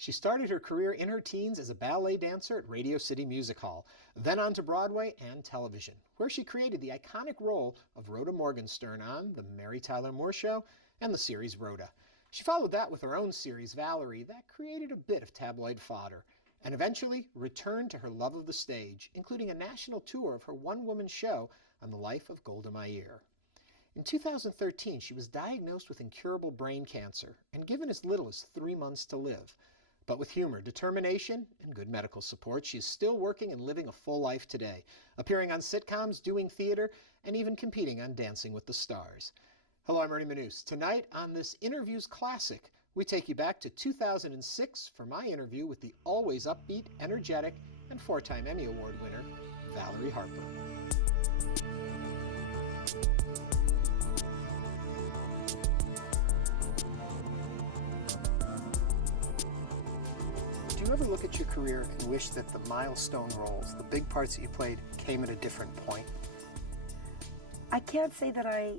She started her career in her teens as a ballet dancer at Radio City Music Hall, then on to Broadway and television, where she created the iconic role of Rhoda Morgenstern on The Mary Tyler Moore Show and the series Rhoda. She followed that with her own series, Valerie, that created a bit of tabloid fodder, and eventually returned to her love of the stage, including a national tour of her one-woman show on the life of Golda Meir. In 2013, she was diagnosed with incurable brain cancer and given as little as 3 months to live. But with humor, determination, and good medical support, she is still working and living a full life today, appearing on sitcoms, doing theater, and even competing on Dancing with the Stars. Hello, I'm Ernie Manouse. Tonight on this InnerVIEWS Classic, we take you back to 2006 for my interview with the always upbeat, energetic, and 4-time Emmy Award winner, Valerie Harper. Do you ever look at your career and wish that the milestone roles, the big parts that you played, came at a different point? I can't say that I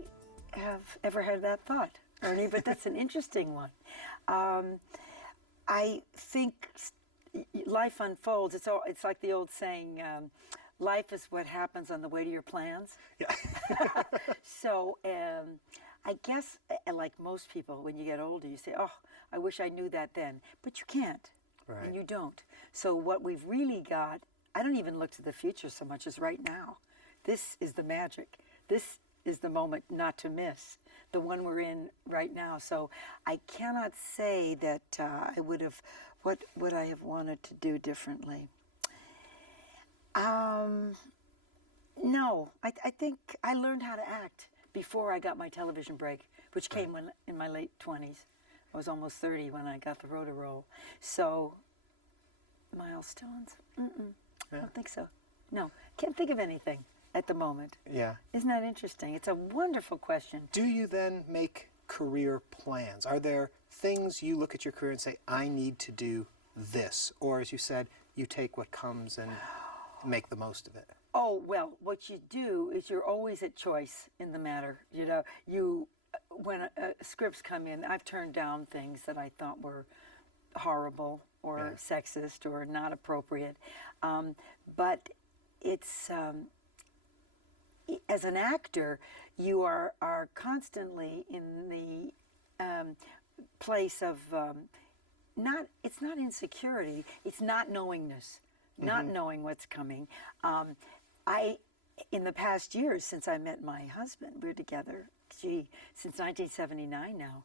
have ever had that thought, Ernie, but that's an interesting one. I think life unfolds. It's like the old saying, life is what happens on the way to your plans. Yeah. So I guess, like most people, when you get older, you say, oh, I wish I knew that then. But you can't. Right. And you don't. So what we've really got, I don't even look to the future so much as right now. This is the magic. This is the moment not to miss, the one we're in right now. So I cannot say that I would have, what would I have wanted to do differently? No, I think I learned how to act before I got my television break, which came in my late 20s. I was almost 30 when I got the Rhoda role. So, milestones? I don't think so. No, can't think of anything at the moment. Yeah. Isn't that interesting? It's a wonderful question. Do you then make career plans? Are there things you look at your career and say, I need to do this? Or as you said, you take what comes and make the most of it? Oh, well, what you do is you're always at choice in the matter. You know, when scripts come in, I've turned down things that I thought were horrible or sexist or not appropriate. But it's, as an actor, you are constantly in the place of, it's not insecurity, it's not knowingness, not knowing what's coming. In the past years since I met my husband, we're together, since 1979 now,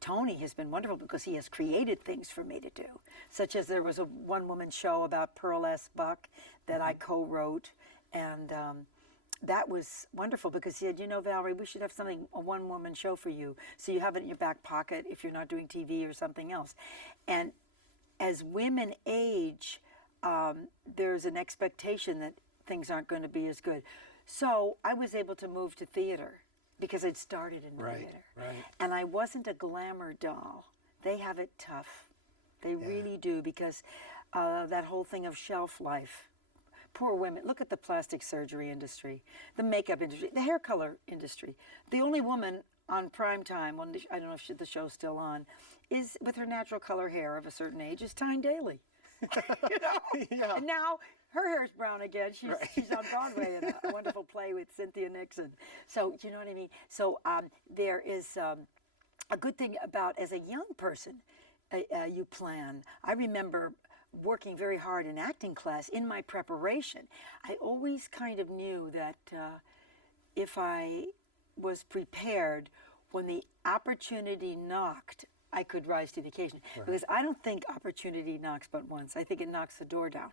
Tony has been wonderful because he has created things for me to do, such as there was a one-woman show about Pearl S. Buck that I co-wrote, and that was wonderful because he said, you know, Valerie, we should have a one-woman show for you, so you have it in your back pocket if you're not doing TV or something else. And as women age, there's an expectation that things aren't going to be as good. So I was able to move to theater because I'd started in theater. Right. And I wasn't a glamour doll. They have it tough. They really do, because that whole thing of shelf life. Poor women. Look at the plastic surgery industry, the makeup industry, the hair color industry. The only woman on prime time, I don't know if the show's still on, is with her natural color hair of a certain age, is Tyne Daly. You know? Yeah. And now her hair's brown again. She's on Broadway in a wonderful play with Cynthia Nixon. So, you know what I mean? So there is a good thing about, as a young person, you plan. I remember working very hard in acting class in my preparation. I always kind of knew that if I was prepared, when the opportunity knocked, I could rise to the occasion. Right. Because I don't think opportunity knocks but once. I think it knocks the door down.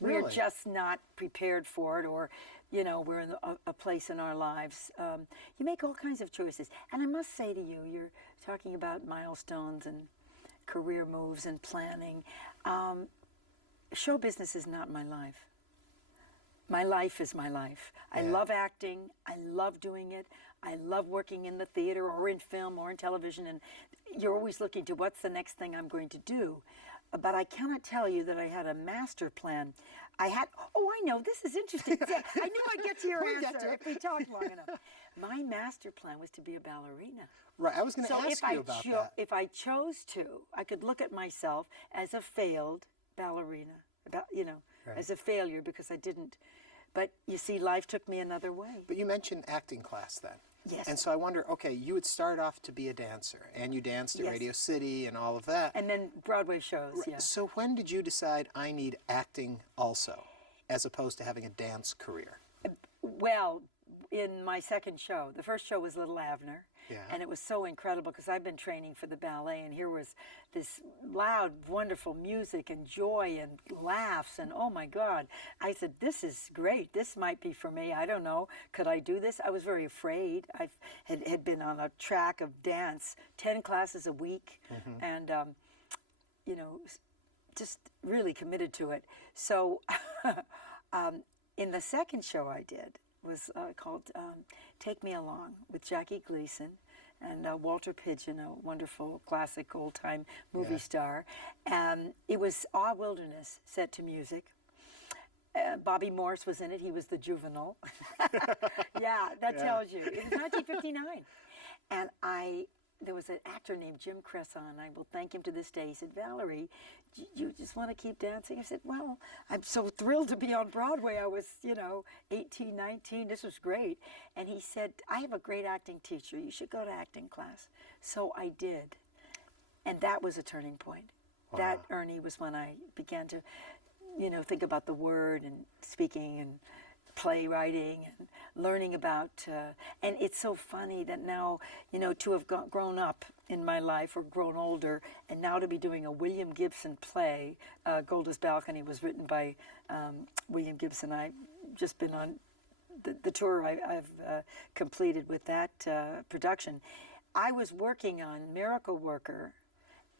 Really? We're just not prepared for it, or, you know, we're in a place in our lives. You make all kinds of choices. And I must say to you, you're talking about milestones and career moves and planning. Show business is not my life. My life is my life. I love acting. I love doing it. I love working in the theater or in film or in television. And you're always looking to what's the next thing I'm going to do. but I cannot tell you that I had a master plan. I had, oh, I know, this is interesting. I knew I'd get to your We'll get answer to it. if we talked long enough. My master plan was to be a ballerina. Right, I was going to ask you about that. If I chose to, I could look at myself as a failed ballerina, Right. as a failure because I didn't. But you see, life took me another way. But you mentioned acting class then. Yes. And so I wonder, okay, you would start off to be a dancer, and you danced at Yes. Radio City and all of that. And then Broadway shows, yeah. So when did you decide I need acting also, as opposed to having a dance career? Well, in my second show, the first show was Little Avner, Yeah. and it was so incredible because I've been training for the ballet, and here was this loud, wonderful music and joy and laughs, and oh my God. I said, this is great. This might be for me. I don't know. Could I do this? I was very afraid. I had been on a track of dance, 10 classes a week, and, just really committed to it. So in the second show I did, was called Take Me Along with Jackie Gleason and Walter Pidgeon, a wonderful classic old-time movie star. It was Awe Wilderness set to music. Bobby Morse was in it. He was the juvenile. Yeah, that tells you. It was 1959. And there was an actor named Jim Cresson. I will thank him to this day. He said, Valerie, you just want to keep dancing? I said, well, I'm so thrilled to be on Broadway. I was, 18, 19. This was great. And he said, I have a great acting teacher. You should go to acting class. So I did. And that was a turning point. Wow. That, Ernie, was when I began to, think about the word and speaking and playwriting and learning about, and it's so funny that now, to have grown up in my life or grown older, and now to be doing a William Gibson play, Golda's Balcony was written by William Gibson. I've just been on the tour I've completed with that production. I was working on Miracle Worker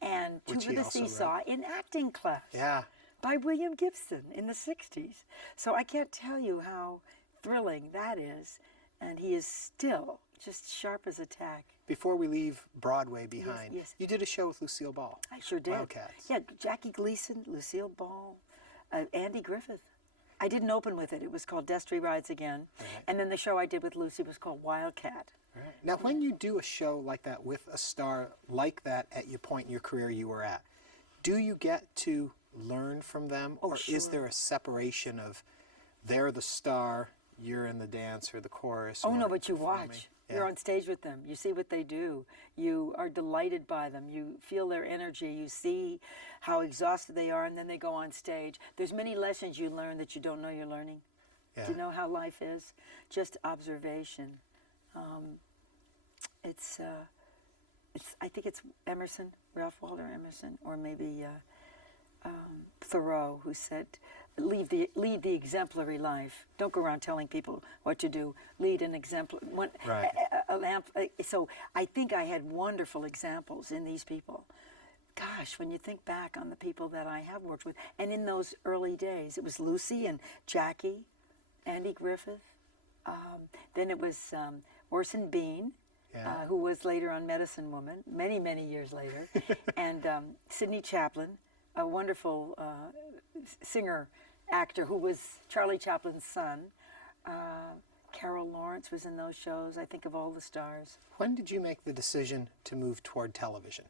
and Which Two he of the also Seesaw wrote. in acting class. Yeah. By William Gibson in the 60s. So I can't tell you how thrilling that is. And he is still just sharp as a tack. Before we leave Broadway behind, yes. you did a show with Lucille Ball. I sure did. Wildcats. Yeah, Jackie Gleason, Lucille Ball, Andy Griffith. I didn't open with it. It was called Destry Rides Again. Right. And then the show I did with Lucy was called Wildcat. Right. Now, when you do a show like that with a star like that at your point in your career you were at, do you get to learn from them? Oh, or sure. is there a separation of they're the star, you're in the dance or the chorus? Oh, or no, but you performing? watch. Yeah. You're on stage with them. You see what they do. You are delighted by them. You feel their energy. You see how exhausted they are, and then they go on stage. There's many lessons you learn that you don't know you're learning. Yeah. Do you know how life is? Just observation. I think it's Emerson, Ralph Waldo Emerson, or maybe Thoreau, who said, lead the exemplary life. Don't go around telling people what to do. Lead an exemplar. Right. So I think I had wonderful examples in these people. Gosh, when you think back on the people that I have worked with, and in those early days, it was Lucy and Jackie, Andy Griffith. Then it was Orson Bean, who was later on Medicine Woman, many, many years later, and Sidney Chaplin, a wonderful singer-actor who was Charlie Chaplin's son. Carol Lawrence was in those shows. I think of all the stars. When did you make the decision to move toward television?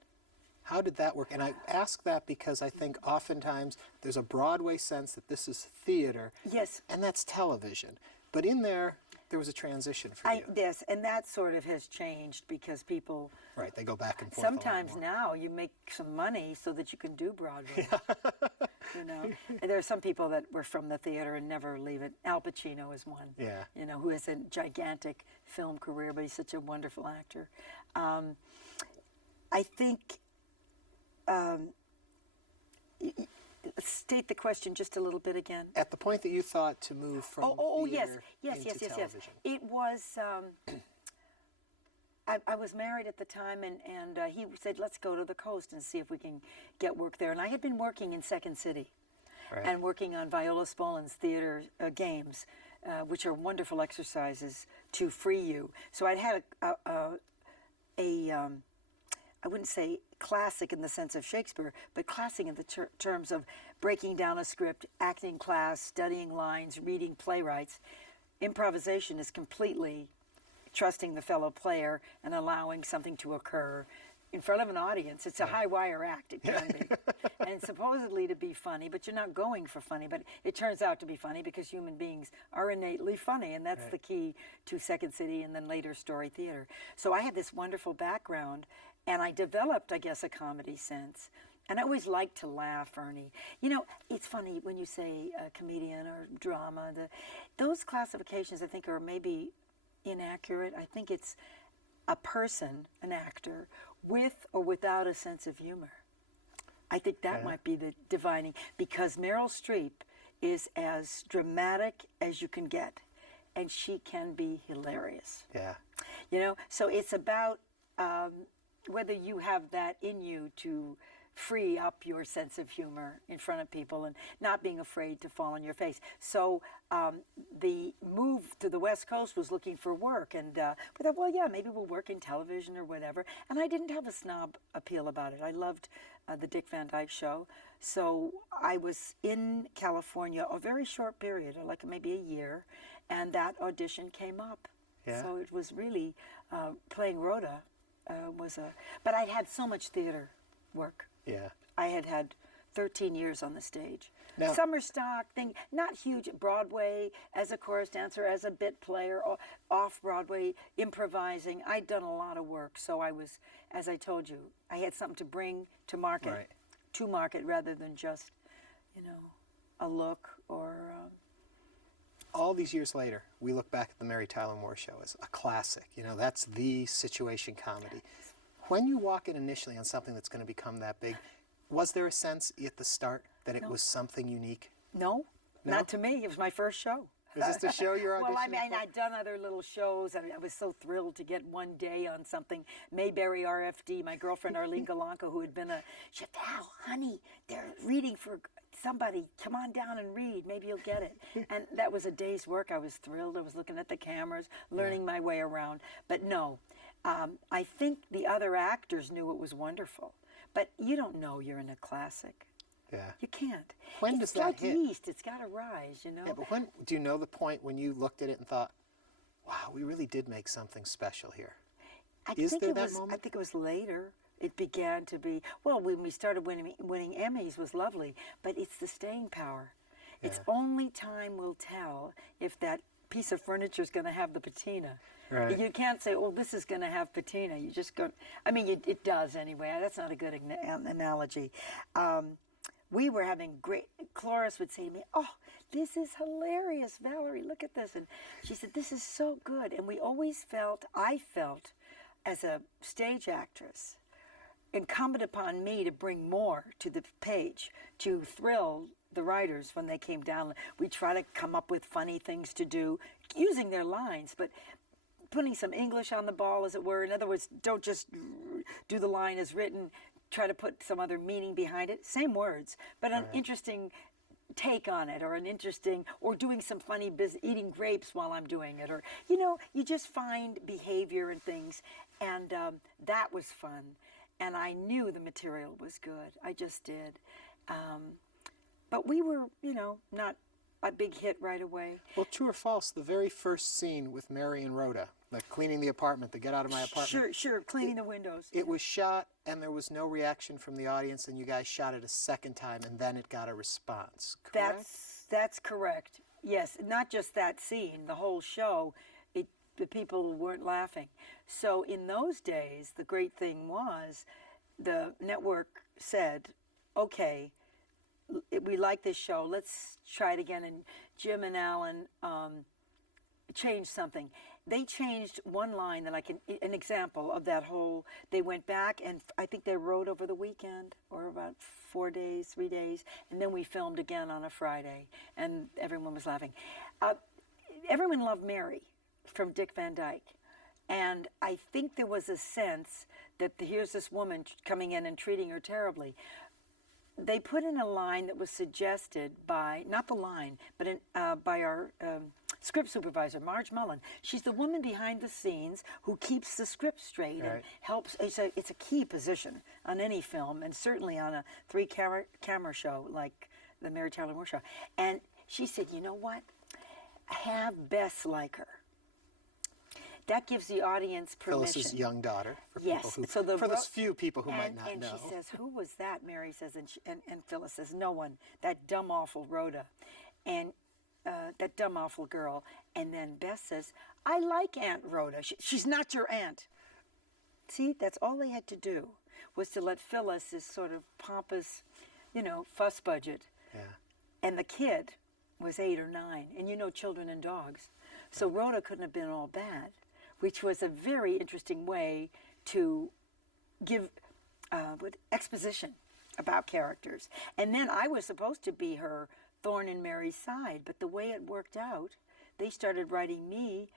How did that work? And I ask that because I think oftentimes there's a Broadway sense that this is theater, Yes. and that's television. But in there was a transition for you. Yes, and that sort of has changed because people... Right, they go back and forth. Sometimes a lot more. now you make some money so that you can do Broadway. And there are some people that were from the theater and never leave it. Al Pacino is one. Yeah. Who has a gigantic film career, but he's such a wonderful actor. I think. State the question just a little bit again. At the point that you thought to move from theater into television. It was. I was married at the time, and he said, let's go to the coast and see if we can get work there. And I had been working in Second City and working on Viola Spolin's theater games, which are wonderful exercises to free you. So I'd had I wouldn't say classic in the sense of Shakespeare, but classic in the terms of breaking down a script, acting class, studying lines, reading playwrights. Improvisation is completely trusting the fellow player and allowing something to occur in front of an audience. It's a high wire act, it can be. And supposedly to be funny, but you're not going for funny, but it turns out to be funny because human beings are innately funny, and that's the key to Second City and then later Story Theater. So I had this wonderful background, and I developed, I guess, a comedy sense. And I always like to laugh, Ernie. You know, it's funny when you say comedian or drama, those classifications I think are maybe inaccurate. I think it's a person, an actor, with or without a sense of humor. I think that might be the divining, because Meryl Streep is as dramatic as you can get, and she can be hilarious. Yeah. You know, so it's about whether you have that in you to free up your sense of humor in front of people and not being afraid to fall on your face. So the move to the West Coast was looking for work, and we thought, well, yeah, maybe we'll work in television or whatever. And I didn't have a snob appeal about it. I loved the Dick Van Dyke Show. So I was in California a very short period, like maybe a year, and that audition came up. Yeah. So it was really playing Rhoda but I'd had so much theater work. Yeah. I had had 13 years on the stage. Now, Summer stock thing, not huge. Broadway as a chorus dancer, as a bit player, off Broadway, improvising. I'd done a lot of work, so I was, as I told you, I had something to bring to market, rather than just, you know, a look or. All these years later, we look back at the Mary Tyler Moore Show as a classic. You know, that's the situation comedy. When you walk in initially on something that's going to become that big, was there a sense at the start that it was something unique? No, not to me. It was my first show. Is this the show you're auditioning Well, I mean, for? I'd done other little shows. I was so thrilled to get one day on something. Mayberry RFD, my girlfriend Arlene Galanco, who had been she said, Val, honey, they're reading for somebody. Come on down and read. Maybe you'll get it. And that was a day's work. I was thrilled. I was looking at the cameras, learning my way around. But no, I think the other actors knew it was wonderful. But you don't know you're in a classic. Yeah. You can't. When does that hit? It's like yeast. It's got to rise, you know. Yeah, but when do you know the point when you looked at it and thought, wow, we really did make something special here? I Is think there it that was, moment? I think it was later. It began to be, well, when we started winning Emmys was lovely, but it's the staying power. It's only time will tell if that piece of furniture is going to have the patina. Right. You can't say, oh, this is going to have patina. You just go, I mean, it does anyway. That's not a good analogy. We were having great, Cloris would say to me, oh, this is hilarious, Valerie, look at this. And she said, this is so good. And we always I felt, as a stage actress, incumbent upon me to bring more to the page, to thrill the writers when they came down. We try to come up with funny things to do, using their lines, but putting some English on the ball, as it were. In other words, don't just do the line as written, try to put some other meaning behind it. Same words, but an interesting take on it, or doing some funny eating grapes while I'm doing it, or, you know, you just find behavior and things, and that was fun. And I knew the material was good. I just did. But we were, you know, not a big hit right away. Well, true or false, the very first scene with Mary and Rhoda, like cleaning the apartment, the get out of my apartment. Sure, cleaning the windows. It was shot and there was no reaction from the audience, and you guys shot it a second time and then it got a response, correct? That's correct. Yes, not just that scene, the whole show, the people weren't laughing. So in those days, the great thing was the network said, okay, we like this show, let's try it again. And Jim and Alan changed something. They changed one line that an example of that whole, they went back and I think they wrote over the weekend, or about 3 days, and then we filmed again on a Friday, and everyone was laughing. Everyone loved Mary from Dick Van Dyke. And I think there was a sense that here's this woman coming in and treating her terribly. They put in a line that was suggested by, not the line, but by our script supervisor, Marge Mullen. She's the woman behind the scenes who keeps the script straight and helps. It's a key position on any film, and certainly on a 3-camera show like the Mary Tyler Moore Show. And she said, you know what? Have Bess like her. That gives the audience permission. Phyllis's young daughter. For Yes. People who, So for those few people who might not and know. she says, who was that? Mary says, and Phyllis says, no one. That dumb, awful Rhoda. And that dumb, awful girl. And then Bess says, I like Aunt Rhoda. She's not your aunt. See, that's all they had to do, was to let Phyllis, this sort of pompous, fuss budget. Yeah. And the kid was 8 or 9. And children and dogs. So Rhoda couldn't have been all bad, which was a very interesting way to give exposition about characters. And then I was supposed to be her thorn in Mary's side, but the way it worked out, they started writing me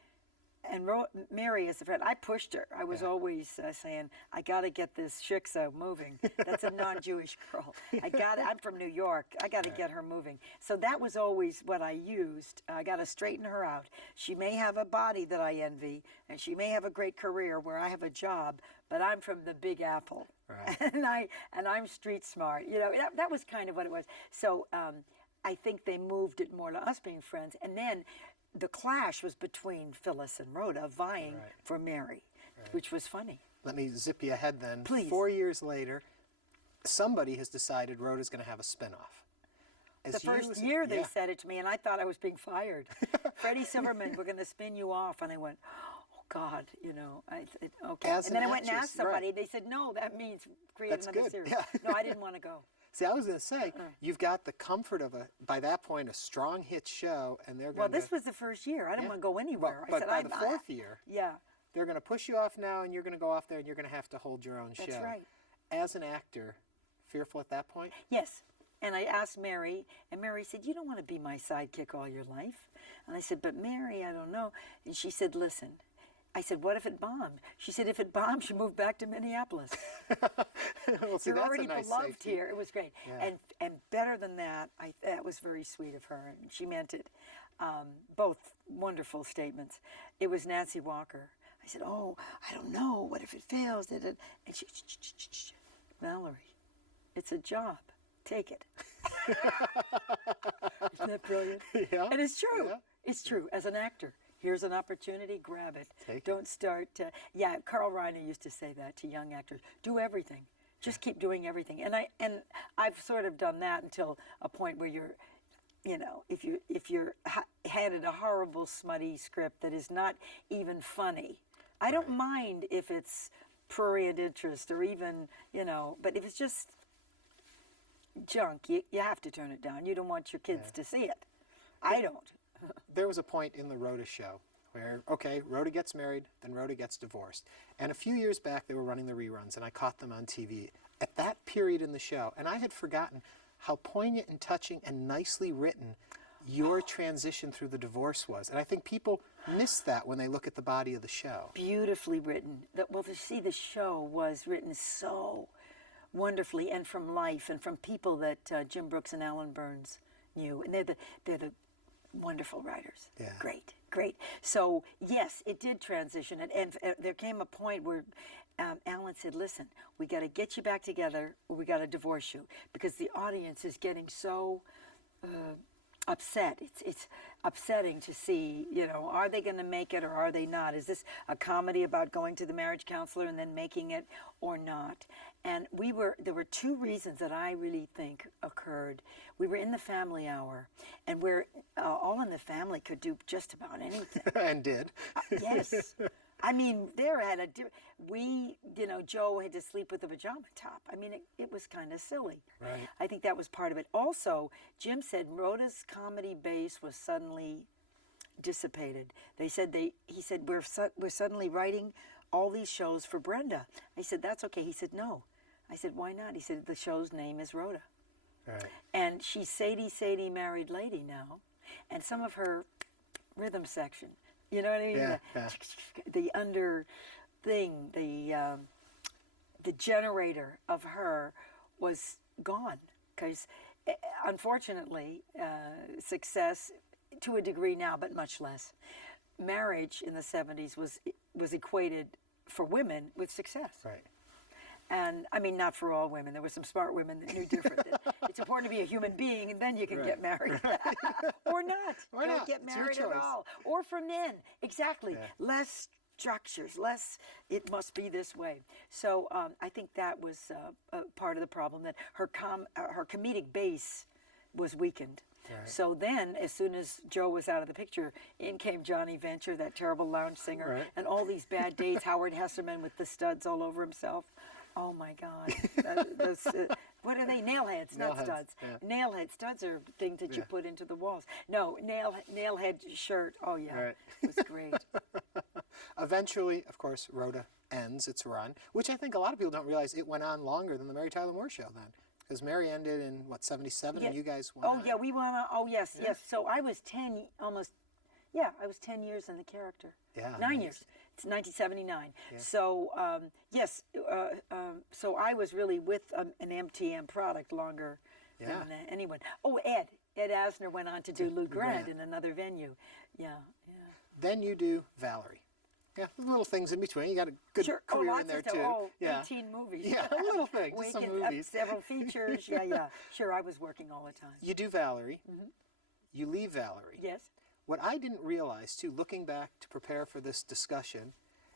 and Mary as a friend. I pushed her. I was always saying, I got to get this shiksa moving. That's a non-Jewish girl. I'm from New York. I got to get her moving. So that was always what I used. I got to straighten her out. She may have a body that I envy, and she may have a great career where I have a job, but I'm from the Big Apple. Right. and I'm street smart. That was kind of what it was. So I think they moved it more to us being friends. And then the clash was between Phyllis and Rhoda vying for Mary, which was funny. Let me zip you ahead then. Please. 4 years later, somebody has decided Rhoda's going to have a spin-off. The first year they said it to me, and I thought I was being fired. Freddie Silverman, we're going to spin you off. And I went, oh, God, okay. As and then an I went and actress, asked somebody. They said, no, that means create That's another good. series. Yeah. No, I didn't want to go. See, I was going to say, you've got the comfort of by that point, a strong hit show, and they're going to... Well, this was the first year. I didn't want to go anywhere. But I said, by the fourth year, they're going to push you off now, and you're going to go off there, and you're going to have to hold your own show. That's right. As an actor, fearful at that point? Yes. And I asked Mary, and Mary said, you don't want to be my sidekick all your life. And I said, but Mary, I don't know. And she said, listen. I said, what if it bombed? She said, if it bombed, you move back to Minneapolis. Well, see, You're that's already a nice beloved safety. here. It was great. Yeah. And better than that, that was very sweet of her, and she meant it. Both wonderful statements. It was Nancy Walker. I said, oh, I don't know. What if it fails? And she, Valerie, it's a job. Take it. Isn't that brilliant? Yeah. And it's true. Yeah. It's true. As an actor, here's an opportunity, grab it. Take Don't start. Carl Reiner used to say that to young actors. Do everything. Just keep doing everything. And I've sort of done that until a point where you're, if you're handed a horrible, smutty script that is not even funny, I don't mind if it's prurient interest or even, but if it's just junk, you have to turn it down. You don't want your kids to see it. I don't. There was a point in the Rhoda show where, Rhoda gets married, then Rhoda gets divorced. And a few years back, they were running the reruns, and I caught them on TV at that period in the show. And I had forgotten how poignant and touching and nicely written your transition through the divorce was. And I think people miss that when they look at the body of the show. Beautifully written. Well, to see the show was written so wonderfully, and from life, and from people that Jim Brooks and Alan Burns knew. And they're the wonderful writers. Yeah. Great. So, yes, it did transition. And there came a point where Alan said, listen, we got to get you back together, or we got to divorce you, because the audience is getting so upset. It's upsetting to see, are they going to make it or are they not? Is this a comedy about going to the marriage counselor and then making it or not? And there were two reasons that I really think occurred. We were in the family hour, and we're all in the family could do just about anything. And did. Yes. I mean, Joe had to sleep with a pajama top. I mean, it was kind of silly. Right. I think that was part of it. Also, Jim said Rhoda's comedy base was suddenly dissipated. He said, we're suddenly writing all these shows for Brenda. I said, that's okay. He said, no. I said, why not? He said, the show's name is Rhoda. Right. And she's Sadie married lady now. And some of her rhythm section, you know what I mean? Yeah. The under thing, the generator of her was gone. Because unfortunately, success, to a degree now, but much less. Marriage in the 70s was equated for women with success. Right. And I mean, not for all women. There were some smart women that knew different. It's important to be a human being, and then you can get married. Or not. Or Don't not. get It's your married at choice. all. Or for men. Exactly. Yeah. Less structures, less, it must be this way. So I think that was part of the problem, that her comedic base was weakened. Right. So then, as soon as Joe was out of the picture, in came Johnny Venture, that terrible lounge singer, Right. and all these bad dates, Howard Hesserman with the studs all over himself. Oh my God. What are they? Nailheads, not Nailheads, studs. yeah. Nailhead studs are things that you Yeah. put into the walls. No, nailhead shirt. Oh yeah, Right. it was great. Eventually, of course, Rhoda ends its run, which I think a lot of people don't realize it went on longer than the Mary Tyler Moore Show then. Because Mary ended in, what, 77, and you guys went on? Yeah, we went on. Oh yes, yes. So I was 10, almost. Yeah, I was 10 years in the character. Yeah. 9 nice. years. It's 1979. Yeah. So yes, so I was really with an MTM product longer Yeah. than anyone. Oh, Ed Asner went on to do Lou Grant in another venue. Yeah, yeah. Then you do Valerie. Yeah, little things in between. You got a good Sure. career lots in there of stuff. too. Oh, Yeah. 18 movies. Yeah, little things, just some Weekend, movies. several features. Yeah, yeah. Sure, I was working all the time. You do Valerie. You leave Valerie. Yes. What I didn't realize, too, looking back to prepare for this discussion,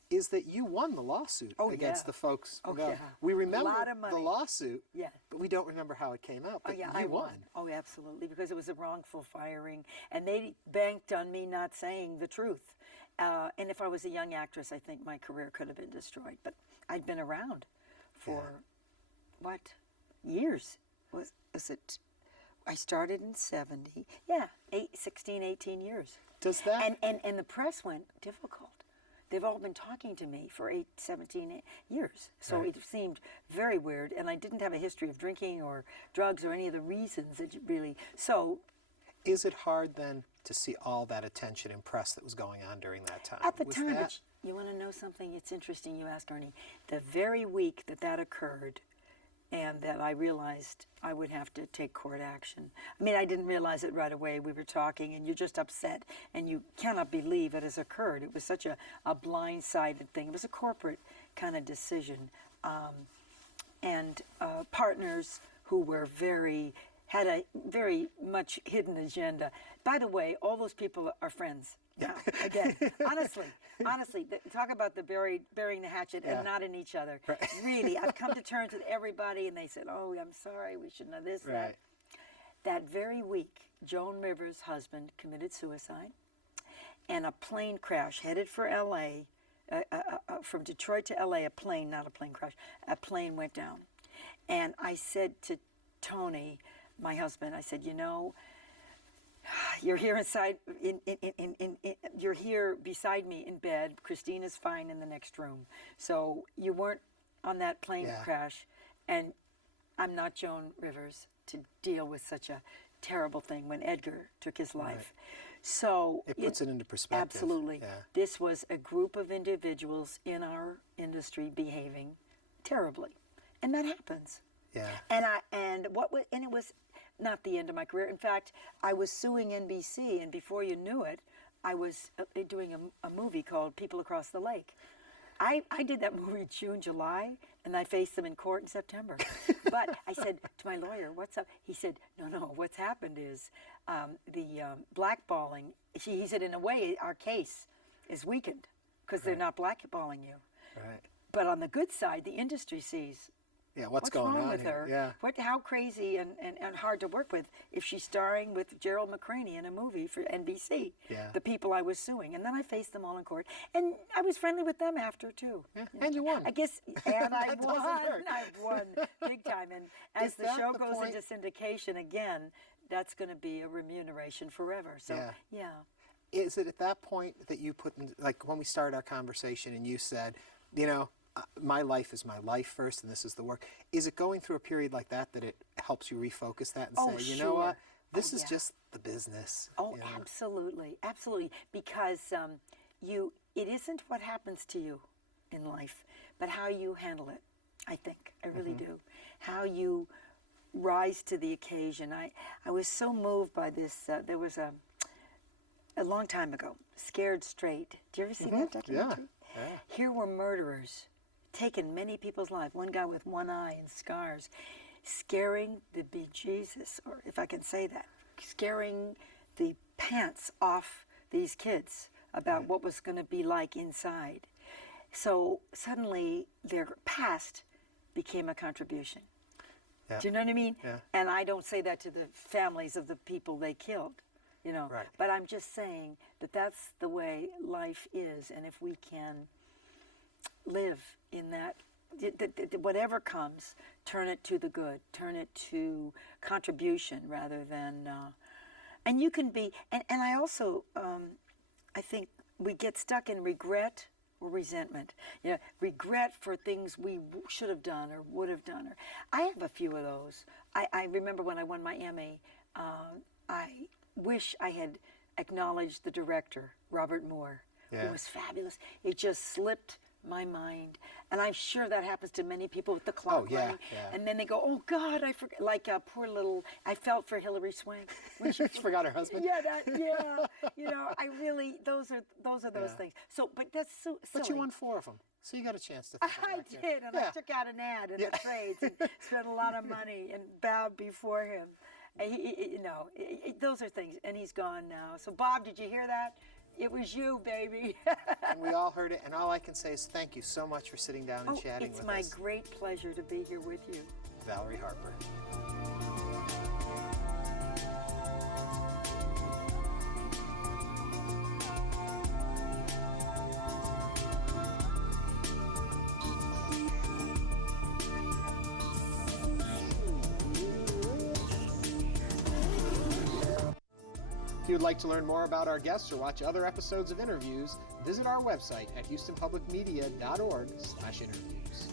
is that you won the lawsuit against yeah. the folks. Oh, involved. yeah. We remember Lot of the money. lawsuit, Yeah. but we don't remember how it came out. But Oh, yeah, you I won. Oh, absolutely, because it was a wrongful firing, and they banked on me not saying the truth. And if I was a young actress, I think my career could have been destroyed. But I'd been around for, what, years? Was it? I started in 70. Yeah, 16, 18 years. Does that... And the press went difficult. They've all been talking to me for 17 years. So Right. it seemed very weird. And I didn't have a history of drinking or drugs or any of the reasons that you really... So Is it hard then to see all that attention and press that was going on during that time? at the Was time, that- but you want to know something? It's interesting you asked, Ernie. The very week that occurred and that I realized I would have to take court action. I mean, I didn't realize it right away. We were talking and you're just upset and you cannot believe it has occurred. It was such a blindsided thing. It was a corporate kind of decision. And partners who were had a very much hidden agenda. By the way, all those people are friends. Now, again, honestly, talk about the burying the hatchet and not in each other. Right. Really, I've come to terms with everybody, and they said, "Oh, I'm sorry, we shouldn't have this, that." Right. That very week, Joan Rivers' husband committed suicide, and a plane crash headed for L.A. From Detroit to L.A. A plane, not a plane crash, a plane went down, and I said to Tony, my husband, I said, "You know, you're here inside, you're here beside me in bed. Christina's fine in the next room. So you weren't on that plane crash, and I'm not Joan Rivers to deal with such a terrible thing when Edgar took his life." Right. So it puts it into perspective. Absolutely. Yeah. This was a group of individuals in our industry behaving terribly, and that happens. Yeah. And it was not the end of my career. In fact, I was suing NBC, and before you knew it, I was doing a movie called People Across the Lake. I did that movie June, July, and I faced them in court in September. But I said to my lawyer, "What's up?" He said, No, what's happened is the blackballing." He said, "In a way, our case is weakened because they're not blackballing you." Right. But on the good side, the industry sees, yeah, what's going wrong on with here? her? Yeah. How crazy and hard to work with if she's starring with Gerald McCraney in a movie for NBC, Yeah. the people I was suing. And then I faced them all in court. And I was friendly with them after, too. Yeah. And you won. I guess, and I That won. doesn't hurt. I won big time. And as Is the that show the goes point? into syndication again, that's going to be a remuneration forever. So, yeah. Is it at that point that you put, like when we started our conversation and you said, you know, my life is my life first and this is the work. Is it going through a period like that it helps you refocus that and say, you know what, this is just the business? Oh, you know? absolutely, absolutely. Because it isn't what happens to you in life, but how you handle it. I think I really do. How you rise to the occasion. I was so moved by this. There was a long time ago, Scared Straight. Do you ever see that documentary? Yeah. Here were murderers taking many people's lives. One guy with one eye and scars, scaring the bejesus, or if I can say that, scaring the pants off these kids about what was going to be like inside. So suddenly their past became a contribution. Yeah. Do you know what I mean? Yeah. And I don't say that to the families of the people they killed, you know. Right. But I'm just saying that that's the way life is, and if we can live in that, whatever comes, turn it to the good, turn it to contribution rather than, and you can be, and I also, I think we get stuck in regret or resentment. You know, regret for things we should have done or would have done. Or I have a few of those. I remember when I won my Emmy, I wish I had acknowledged the director, Robert Moore, who was fabulous. It just slipped my mind, and I'm sure that happens to many people with the clock running. And then they go, "Oh God, I forgot." Like a poor little. I felt for Hilary Swank when she forgot her husband. You know, I really those are those things. So, but that's so silly. But you won 4 of them, so you got a chance to. I did, and I took out an ad in the trades and spent a lot of money and bowed before him. And those are things, and he's gone now. So, Bob, did you hear that? It was you, baby. And we all heard it, and all I can say is thank you so much for sitting down and chatting with us. It's my great pleasure to be here with you. Valerie Harper. If you'd like to learn more about our guests or watch other episodes of Interviews, visit our website at houstonpublicmedia.org/interviews.